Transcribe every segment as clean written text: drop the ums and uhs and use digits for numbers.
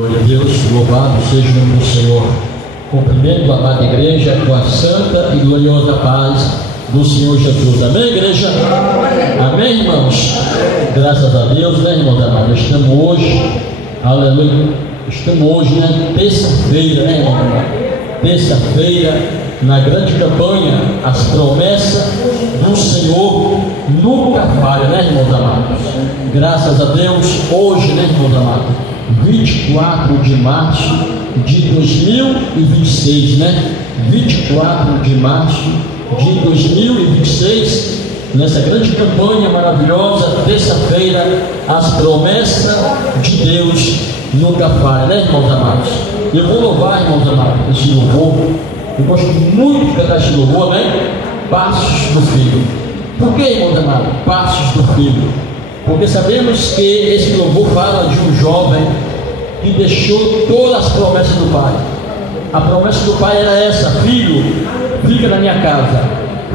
Glória a Deus, louvado seja o nome do Senhor. Cumprimento a amada igreja com a santa e gloriosa paz do Senhor Jesus. Amém, igreja? Amém, irmãos? Graças a Deus, né, irmãos amados? Estamos hoje, aleluia, estamos hoje, né, terça-feira, né, irmão? Terça-feira, na grande campanha, as promessas do Senhor nunca falham, né, irmãos amados? Graças a Deus, hoje, né, irmãos amados? 24 de março de 2026, né? 24 de março de 2026, nessa grande campanha maravilhosa, terça-feira, as promessas de Deus nunca falham, né, irmãos amados? Eu vou louvar, irmãos amados, esse louvor. Eu gosto muito de cantar esse louvor, né? Passos do Filho. Por que, irmãos amados? Passos do Filho. Porque sabemos que esse louvor fala de um jovem que deixou todas as promessas do pai. A promessa do pai era essa: filho, fica na minha casa,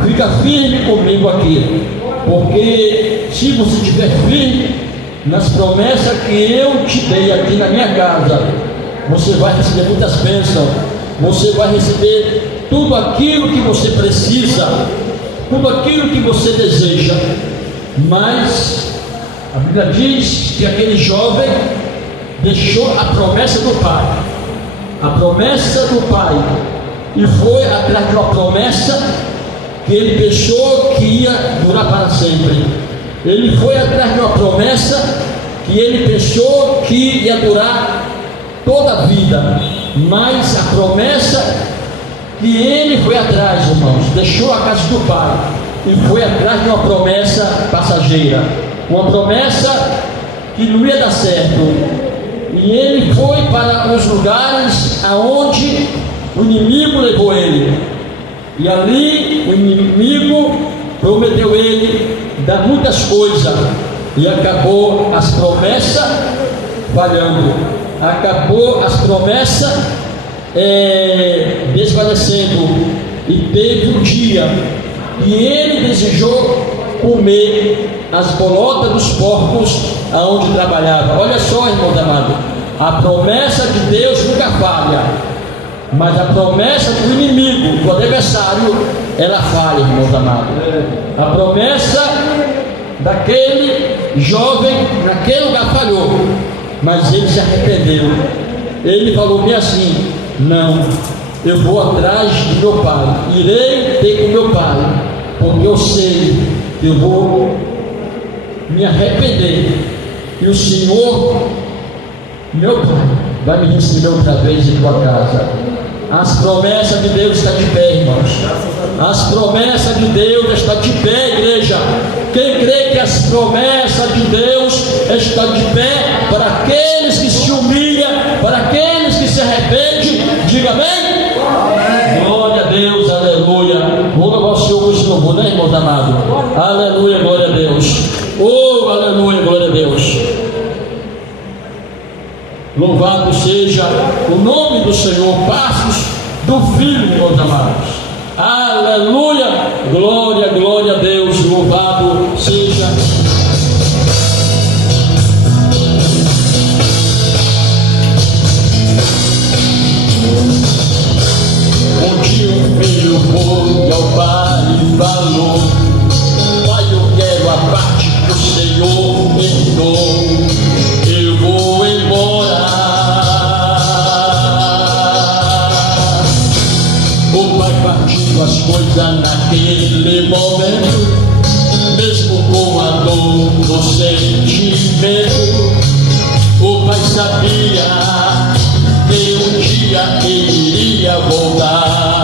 fica firme comigo aqui, porque se você estiver firme nas promessas que eu te dei aqui na minha casa, você vai receber muitas bênçãos, você vai receber tudo aquilo que você precisa, tudo aquilo que você deseja. Mas a Bíblia diz que aquele jovem deixou a promessa do pai, e foi atrás de uma promessa que ele pensou que ia durar para sempre. Ele foi atrás de uma promessa que ele pensou que ia durar toda a vida, mas a promessa que ele foi atrás, irmãos, deixou a casa do pai e foi atrás de uma promessa passageira, uma promessa que não ia dar certo. E ele foi para os lugares aonde o inimigo levou ele, e ali o inimigo prometeu ele dar muitas coisas, e acabou as promessas falhando, acabou as promessas desvanecendo. E teve um dia que ele desejou comer as bolotas dos porcos aonde trabalhava. Olha só, irmãos amados, a promessa de Deus nunca falha, mas a promessa do inimigo, do adversário, ela falha, irmãos amados. A promessa daquele jovem naquele lugar falhou, mas ele se arrependeu. Ele falou bem assim: não, eu vou atrás do meu pai, irei ter com meu pai, porque eu sei que eu vou me arrepender, e o Senhor, meu pai, vai me receber outra vez em tua casa. As promessas de Deus estão de pé, irmãos. As promessas de Deus estão de pé, igreja. Quem crê que as promessas de Deus estão de pé para aqueles que se humilham, para aqueles que se arrependem, diga amém. Glória a Deus, aleluia. Vou louvar o Senhor com esse louvor, né, irmãos amados? Aleluia, glória a Deus. Oh, aleluia, glória a Deus. Louvado seja o nome do Senhor. Passos do Filho, meus amados. Aleluia, glória, glória a Deus. Louvado seja. Um dia um filho foi ao pai e falou: pai, eu quero a parte que o Senhor me deu, eu vou embora. O pai partiu as coisas naquele momento, mesmo com a dor do sentimento. O pai sabia que um dia ele iria voltar.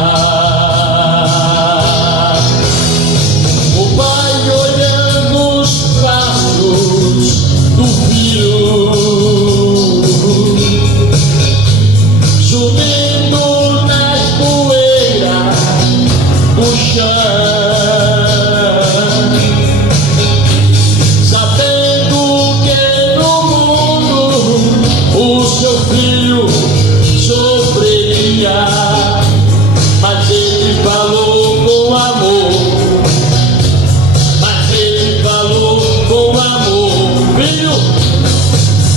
O pai olhando os passos do filho, subindo nas poeiras do chão, sabendo que no mundo o seu filho sofreria, mas ele falou com amor, filho,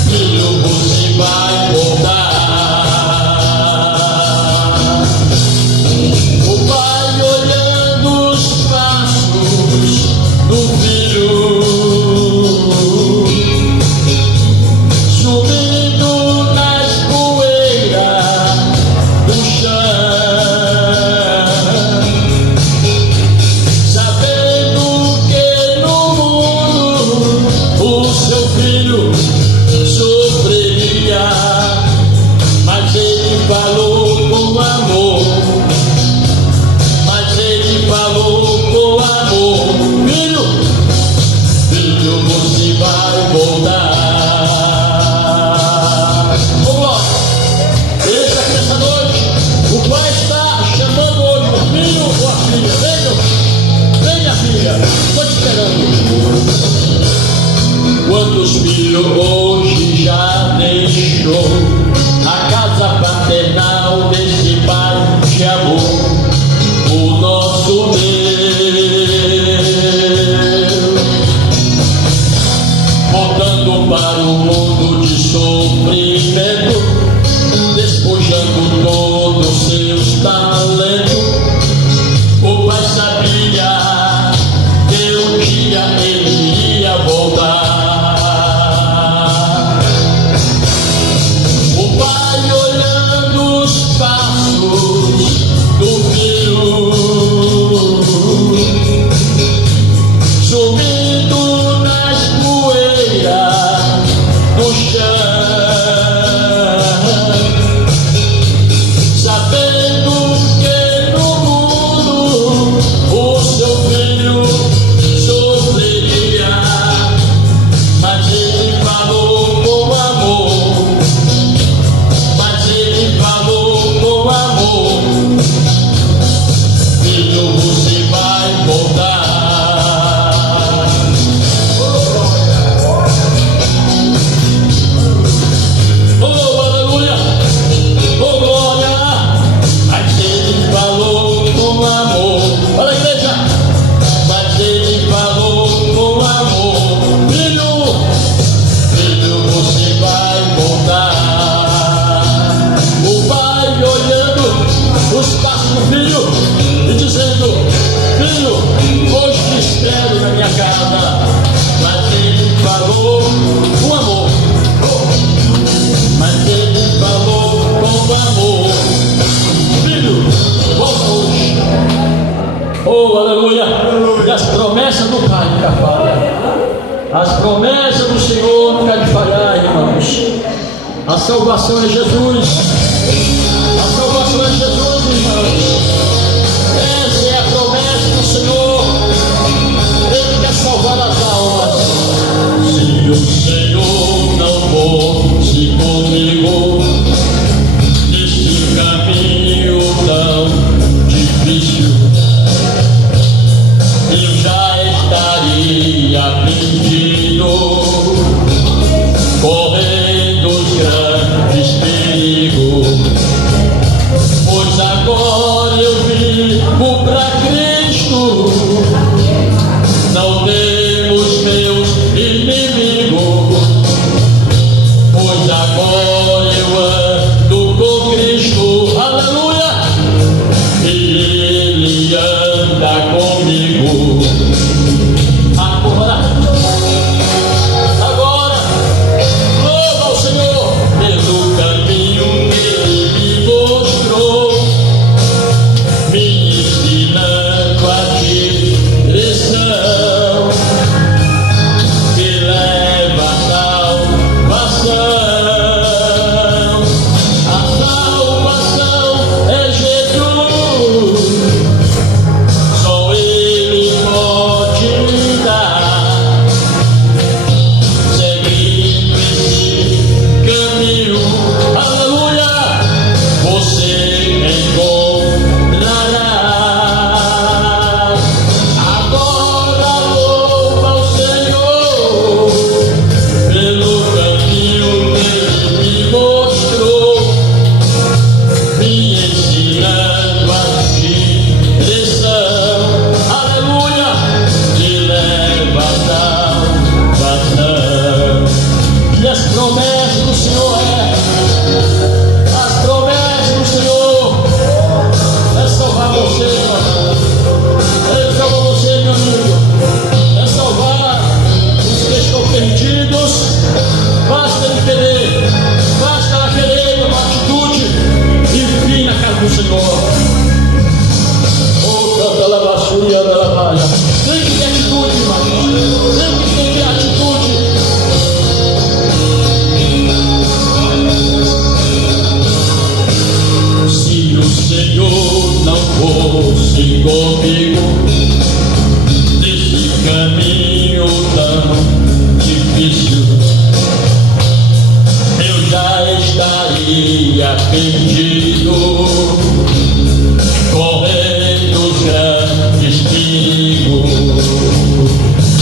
filho, você vai voltar. filho hoje já deixou a casa paternal desse pai de amor, o nosso Deus, voltando para o mundo de sofrimento, despojando todos os seus talentos. O pai sabia que um dia ele iria voltar. O pai olhando os passos do filho, sumindo nas poeiras do chão, sabendo que no mundo o seu filho sofreria, mas ele falou com amor, mas ele falou com amor: filho, você vai voltar. Oh, aleluia! Oh, glória! Mas ele falou com amor. Olha a igreja! Mas ele falou com amor: filho, filho, você vai voltar. O pai olhando os passos do filho e dizendo: filho, hoje te espero na minha casa. Mas ele falou com amor. Mas ele falou com amor: filho, volta hoje. Oh, aleluia! E as promessas do Pai nunca falham. As promessas do Senhor nunca de falhar, irmãos. A salvação é Jesus. A salvação é Jesus, irmãos. Essa é a promessa do Senhor. Ele quer salvar as almas. Se o Senhor não fosse comigo neste caminho tão difícil, eu já estaria perdido, correndo os grandes perigos. Pois agora eu vivo para Cristo, não temos meus inimigos. Pois agora eu ando com Cristo, aleluia, e Ele anda comigo. Agora, louva ao Senhor pelo caminho que Ele me mostrou, me ensinando a direção que leva à salvação. A salvação é Jesus, só Ele pode dar. Seguindo esse caminho, aleluia, você encontrará. Agora louva ao Senhor pelo caminho que Ele me mostrou, me ensinando a direção, aleluia, que leva à salvação. E as promessas do Senhor as promessas do Senhor é salvar você, irmão. É salvar você, meu amigo. É salvar os que estão perdidos. Basta ele querer, basta ela querer uma atitude e vir na casa do Senhor. Oh, canta la basura da lavaia. Tem que ter atitude, irmão. Tem que ter atitude. Se o Senhor não fosse comigo nesse caminho tão difícil, eu já estaria perdido, correndo os grandes perigos.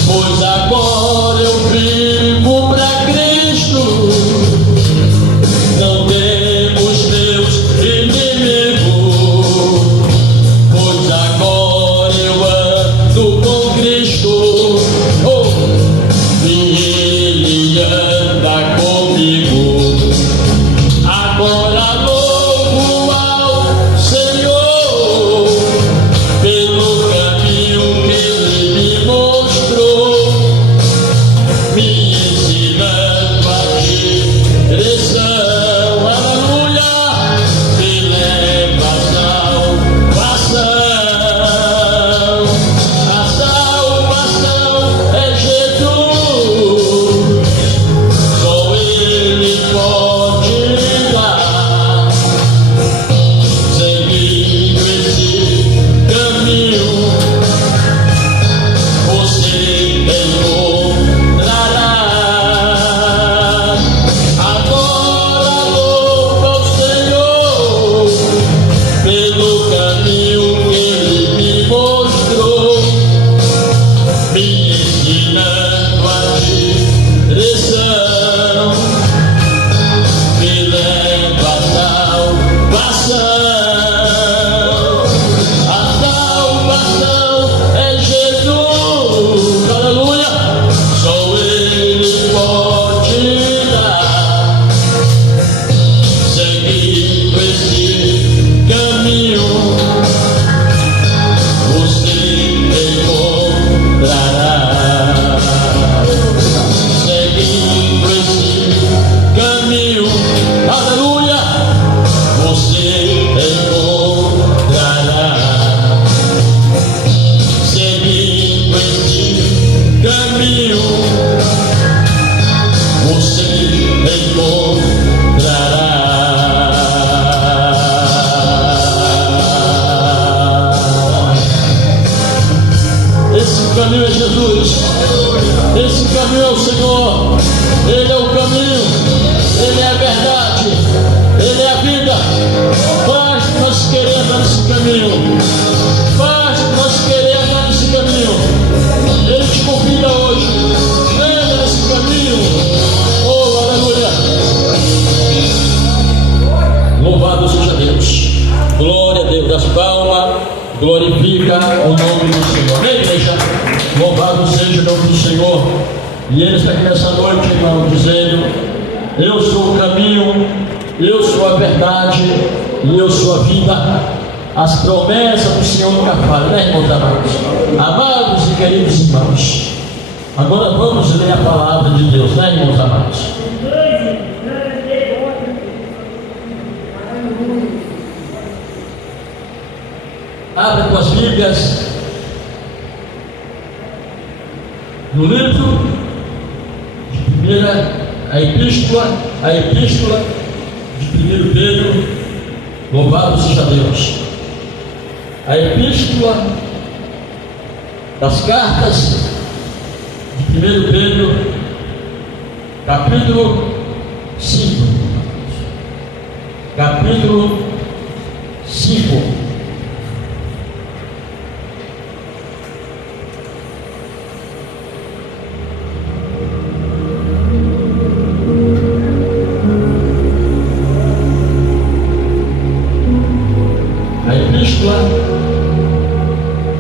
Pois agora eu vivo para crer. caminho é Jesus. Esse caminho é o Senhor. Ele é o caminho, Ele é a verdade, Ele é a vida. Faz o que nós queremos nesse caminho. Faz o que nós queremos nesse caminho. Ele te convida hoje. Venha nesse caminho. Oh, aleluia. Louvado seja Deus. Glória a Deus. Das palmas, glorifica o nome do Senhor. Amém, igreja? Louvado seja o nome do Senhor. E Ele está aqui nessa noite, irmão, dizendo: eu sou o caminho, eu sou a verdade e eu sou a vida. As promessas do Senhor nunca falham, né, irmãos amados? Amados e queridos irmãos, agora vamos ler a palavra de Deus, né, irmãos amados? Abra com as Bíblias no livro de a epístola de 1 Pedro. Louvado seja Deus. A epístola das cartas de 1 Pedro, capítulo 5. Capítulo 5.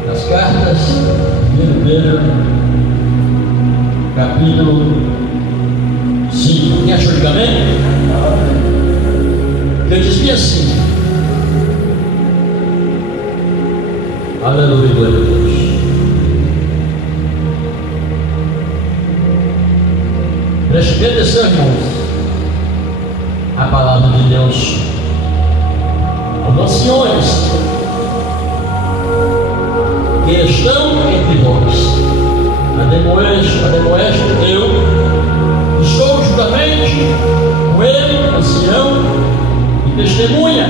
Das cartas de 1 Pedro, capítulo 5. Quem achou de amém? Que dizia assim: aleluia, glória a Deus. Preste bem atenção, irmãos, a palavra de Deus. Os anciões que estão entre vós, ademoeste eu, estou juntamente com ele, ancião e testemunha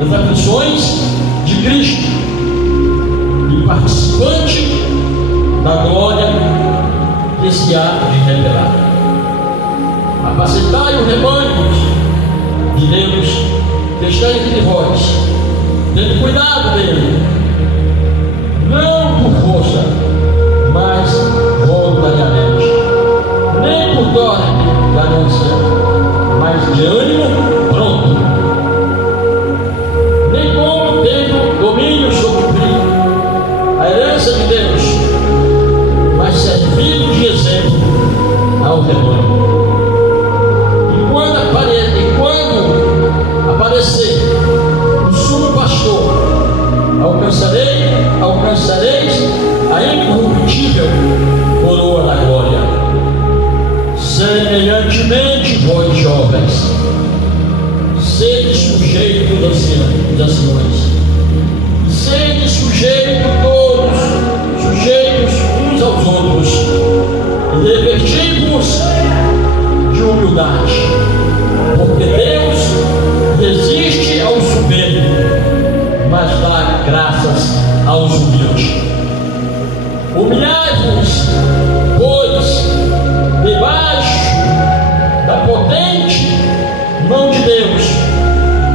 das aflições de Cristo e participante da glória que se há de revelar. Apacentai o rebanho de Deus que está entre vós, tendo cuidado dele, não por força, mas voluntariamente, nem por dor ganância, mas de ânimo pronto, nem como tendo domínio sobre o perigo, a herança de Deus, mas servindo de exemplo ao rebanho. E quando aparecer o sumo pastor, alcançareis a incorruptível coroa da glória. Semelhantemente, vós jovens, sede sujeitos dos anciões, sede sujeitos todos, sujeitos uns aos outros, e revestivos de humildade, porque Deus resiste ao soberbo, mas dá graças aos humildes. Humilhai-vos, pois, debaixo da potente mão de Deus,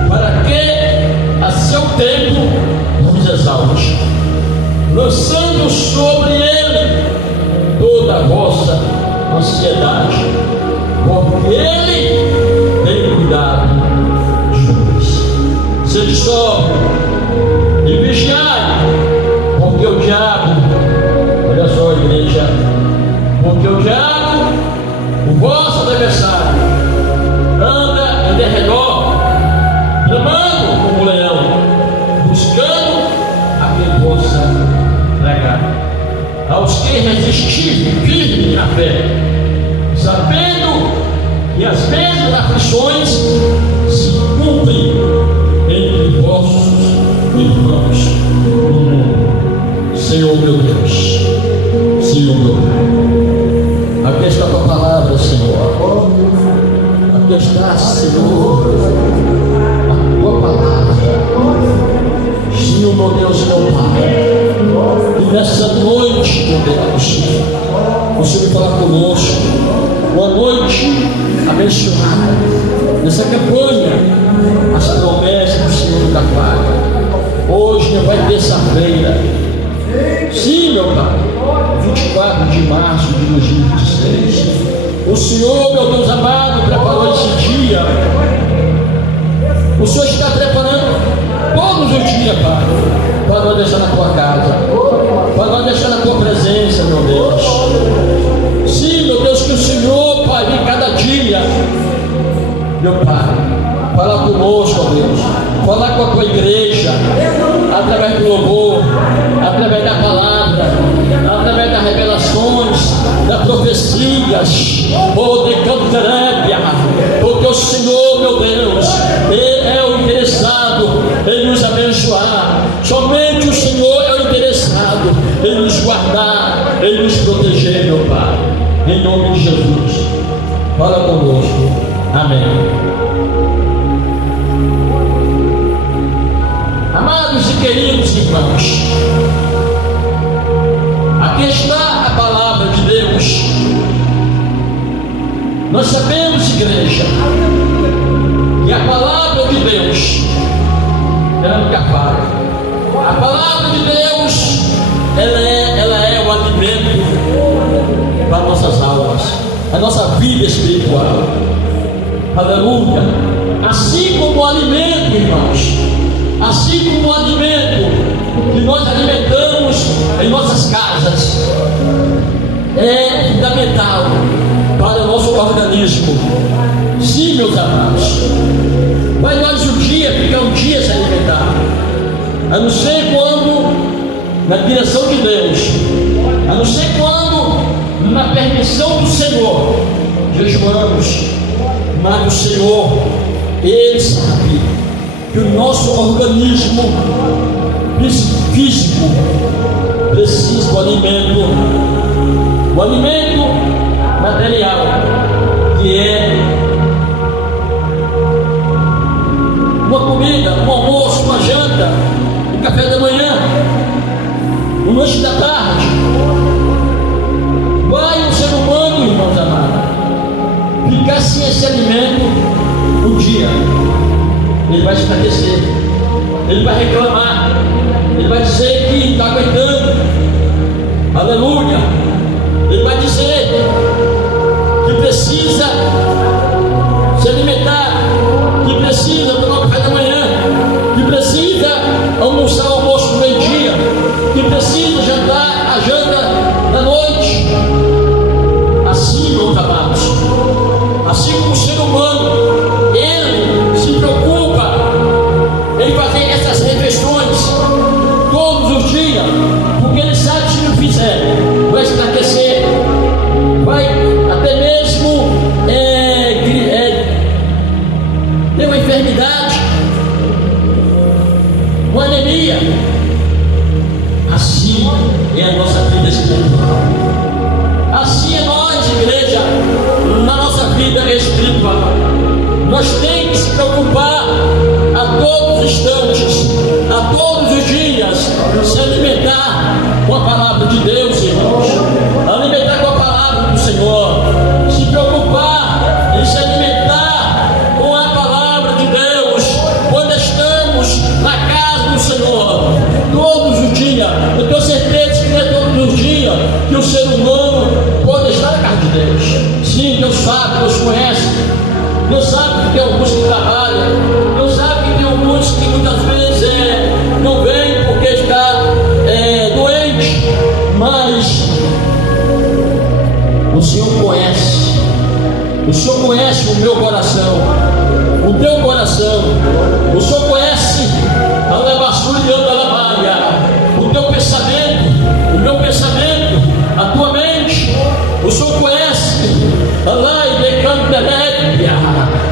para que a seu tempo vos exalte, lançando sobre ele toda a vossa ansiedade, porque ele tem cuidado de vós. Sede sóbrio e vigiai, porque o diabo, olha só, igreja, porque o diabo, o vosso adversário, anda em derredor, bramando como leão, buscando a quem possa tragar. Aos que resistirem firme na fé, sabendo que as mesmas aflições se cumprem entre vossos irmãos no mundo. Senhor meu Deus, Senhor meu Pai, aqui está a tua palavra, Senhor. Aqui está, Senhor, a tua palavra. Senhor meu Deus, meu Pai, e nessa noite, meu Deus. O Senhor falar conosco. Boa noite abençoada. Nessa campanha, as promessas do Senhor nunca falham. Hoje, meu Pai, terça-feira. Sim, meu Pai, 24 de março de 2016. O Senhor, meu Deus amado, preparou esse dia. O Senhor está preparando todos os dias, Pai, para nós deixar na tua casa, para nós deixar na tua presença, meu Deus. Sim, meu Deus, que o Senhor, Pai, vem cada dia, meu Pai, falar conosco, ó Deus, falar com a tua igreja, através do louvor, através da palavra, através das revelações, das profecias, de cantarébia, porque o Senhor, meu Deus, é o interessado em nos abençoar. Somente o Senhor é o interessado em nos guardar, em nos proteger, meu Pai, em nome de Jesus. Fala conosco. Amém. Amados e queridos irmãos, aqui está a palavra de Deus. Nós sabemos, igreja, que a palavra de Deus, ela nunca falha. A palavra de Deus, ela é o alimento para nossas almas, a nossa vida espiritual. Aleluia. Assim como o alimento, irmãos, assim como o alimento que nós alimentamos em nossas casas é fundamental para o nosso organismo. Sim, meus amados, mas nós ficar um dia sem alimentar, a não ser quando na direção de Deus, a não ser quando na permissão do Senhor jejuamos. Mas o Senhor, Ele sabe que o nosso organismo físico precisa do alimento, o alimento material, que é uma comida, um almoço, uma janta, um café da manhã, um lanche da tarde. Vai um ser humano, irmãos amados, ficar sem esse alimento um dia, ele vai se enfraquecer, ele vai reclamar, ele vai dizer que está aguentando, aleluia, ele vai dizer que precisa se alimentar, que precisa tomar café da manhã, que precisa almoçar o almoço do meio-dia, que precisa jantar a janta da noite. Assim, meus amados, assim como o ser humano, ele se preocupa em fazer essas refeições todos os dias, porque ele sabe que se não fizer, vai se enfraquecer, vai até mesmo ter uma enfermidade, uma anemia. Assim é a nossa vida espiritual. Assim é nós, igreja, na nossa vida espiritual. Nós temos que se preocupar a todos os instantes, a todos os dias, se alimentar com a palavra de Deus, irmãos, alimentar com a palavra do Senhor, se preocupar em se alimentar com a palavra de Deus, quando estamos na casa do Senhor, todos os dias. Eu tenho certeza que não é todos os dias que o ser humano pode estar na casa de Deus. Sim, Deus sabe, Deus conhece, Deus sabe que tem alguns que trabalham, Deus sabe que tem alguns que muitas vezes não vêm porque está doente, mas o Senhor conhece, o Senhor conhece o meu coração, o teu coração, o Senhor conhece a lavassura e a lavaia, o teu pensamento, o meu pensamento, a tua mente. O Senhor conhece,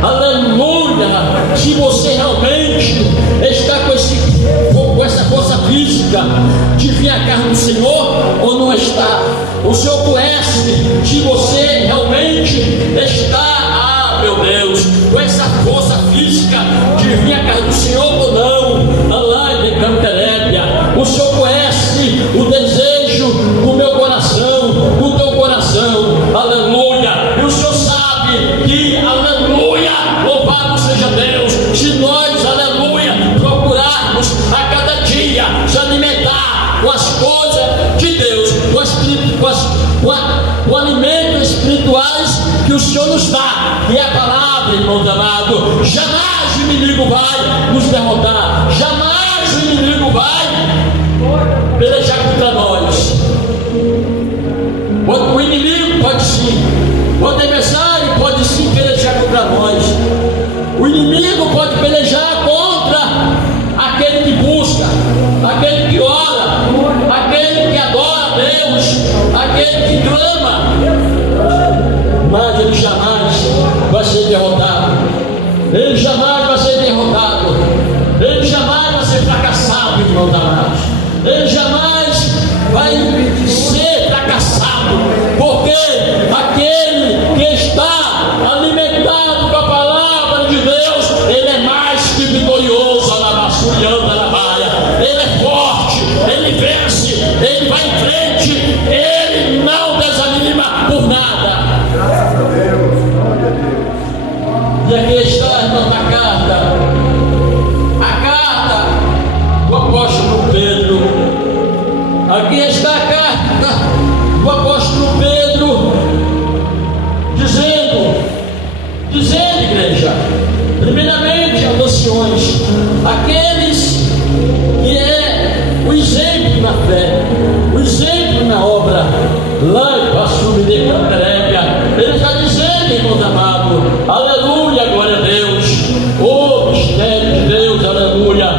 aleluia, se você realmente está com essa força física de vir a carne do Senhor ou não está. O Senhor conhece se você realmente está, meu Deus, com essa força física de vir a casa do Senhor ou não. O Senhor conhece o desejo do meu coração. muitos de nós, aleluia, procurarmos a cada dia se alimentar com as coisas de Deus, com alimentos espirituais que o Senhor nos dá, que é a palavra, irmãos amados. Jamais o inimigo vai nos derrotar, jamais o inimigo vai pelejar contra nós. O inimigo pode sim, o adversário pode sim pelejar contra nós. O inimigo pode pelejar contra aquele que busca, aquele que ora, aquele que adora a Deus, aquele que clama, mas ele jamais vai ser derrotado. Ele jamais vai ser derrotado. Ele jamais vai ser fracassado, irmãos amados. Ele jamais vai ser fracassado, porque aquele que está alimentado com a palavra de Deus, ele é mais que vitorioso. Ele é forte, ele vence, ele vai em frente, ele não desanima por nada. E aqui está, irmão, a carta do apóstolo Pedro. Aqui está a carta do apóstolo Pedro, dizendo, igreja, primeiramente aos anciões, aqueles que é o exemplo na fé, o exemplo na obra, lá em Passume de Cantarébia, ele está dizendo, irmãos amados, aleluia, glória a Deus, o mistério de Deus, aleluia.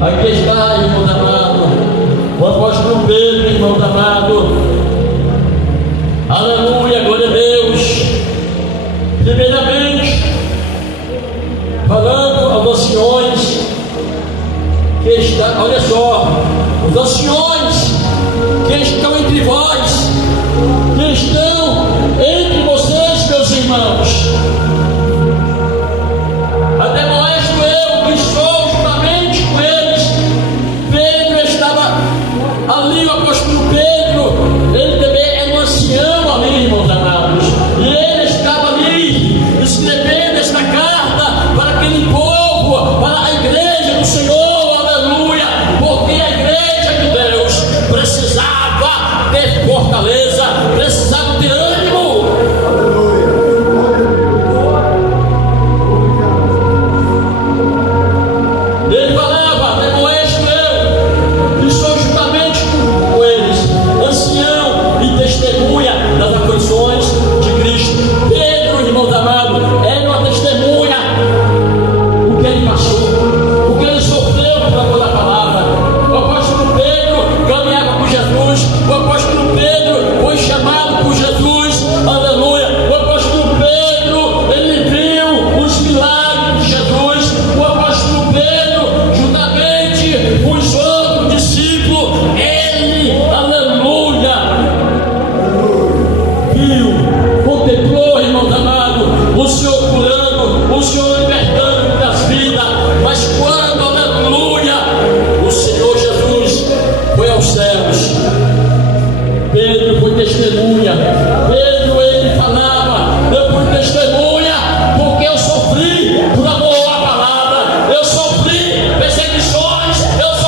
Aqui está, irmãos amados, o apóstolo Pedro, irmãos amados, aleluia, glória a Deus. Primeiramente, falando aos anciões, que está, olha só, os anciões que estão